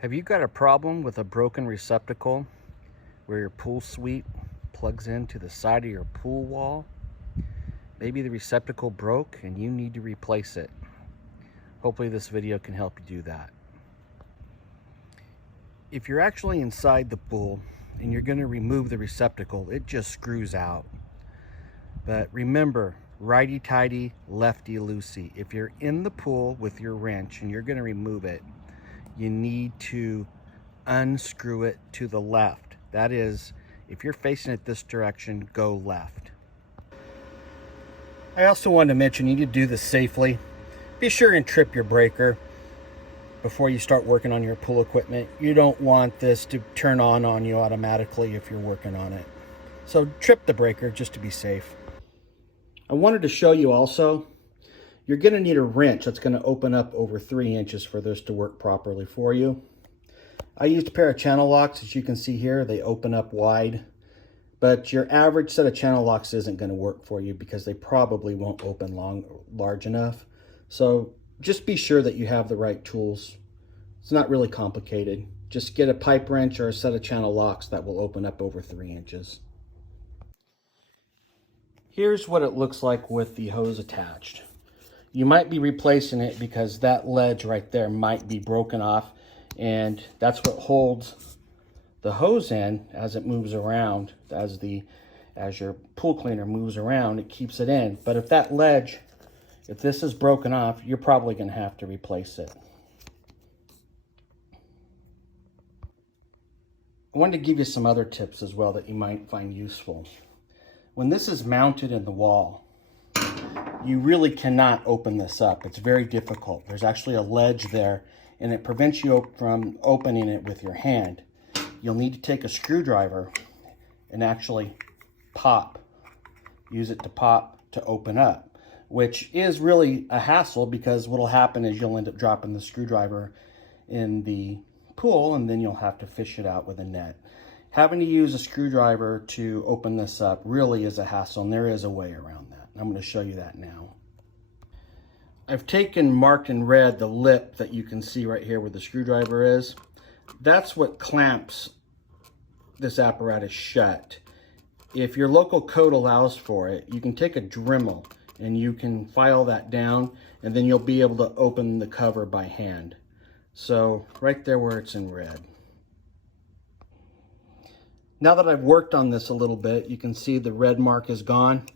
Have you got a problem with a broken receptacle where your pool suite plugs into the side of your pool wall? Maybe the receptacle broke and you need to replace it. Hopefully this video can help you do that. If you're actually inside the pool and you're going to remove the receptacle, it just screws out. But remember, righty-tighty, lefty-loosey. If you're in the pool with your wrench and you're going to remove it, you need to unscrew it to the left. That is, if you're facing it this direction, go left. I also wanted to mention you need to do this safely. Be sure and trip your breaker before you start working on your pool equipment. You don't want this to turn on you automatically if you're working on it. So trip the breaker just to be safe. I wanted to show you also, you're going to need a wrench that's going to open up over 3 inches for this to work properly for you. I used a pair of channel locks. As you can see here, they open up wide. But your average set of channel locks isn't going to work for you because they probably won't open large enough. So just be sure that you have the right tools. It's not really complicated. Just get a pipe wrench or a set of channel locks that will open up over 3 inches. Here's what it looks like with the hose attached. You might be replacing it because that ledge right there might be broken off, and that's what holds the hose in as it moves around. As your pool cleaner moves around, it keeps it in. But if that ledge, if this is broken off, you're probably going to have to replace it. I wanted to give you some other tips as well that you might find useful. When this is mounted in the wall, you really cannot open this up. It's very difficult. There's actually a ledge there, and it prevents you from opening it with your hand. You'll need to take a screwdriver and actually use it to pop to open up, which is really a hassle because what'll happen is you'll end up dropping the screwdriver in the pool, and then you'll have to fish it out with a net. Having to use a screwdriver to open this up really is a hassle, and there is a way around that. I'm going to show you that now. I've marked in red the lip that you can see right here where the screwdriver is. That's what clamps this apparatus shut. If your local code allows for it, you can take a Dremel and you can file that down, and then you'll be able to open the cover by hand. So right there where it's in red. Now that I've worked on this a little bit, you can see the red mark is gone.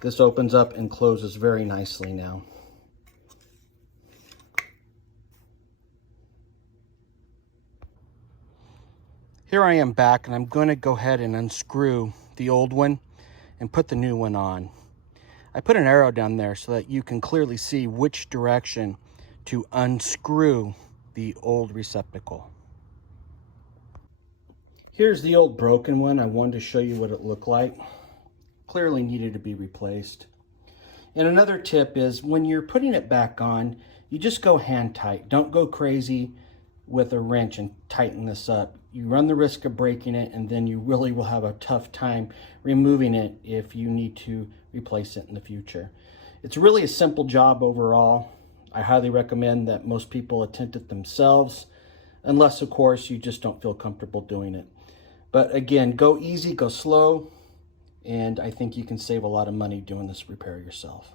This opens up and closes very nicely now. Here I am back, and I'm going to go ahead and unscrew the old one and put the new one on. I put an arrow down there so that you can clearly see which direction to unscrew the old receptacle. Here's the old broken one. I wanted to show you what it looked like. Clearly needed to be replaced. And another tip is when you're putting it back on, you just go hand tight. Don't go crazy with a wrench and tighten this up. You run the risk of breaking it, and then you really will have a tough time removing it if you need to replace it in the future. It's really a simple job overall. I highly recommend that most people attempt it themselves, unless of course you just don't feel comfortable doing it. But again, go easy, go slow, and I think you can save a lot of money doing this repair yourself.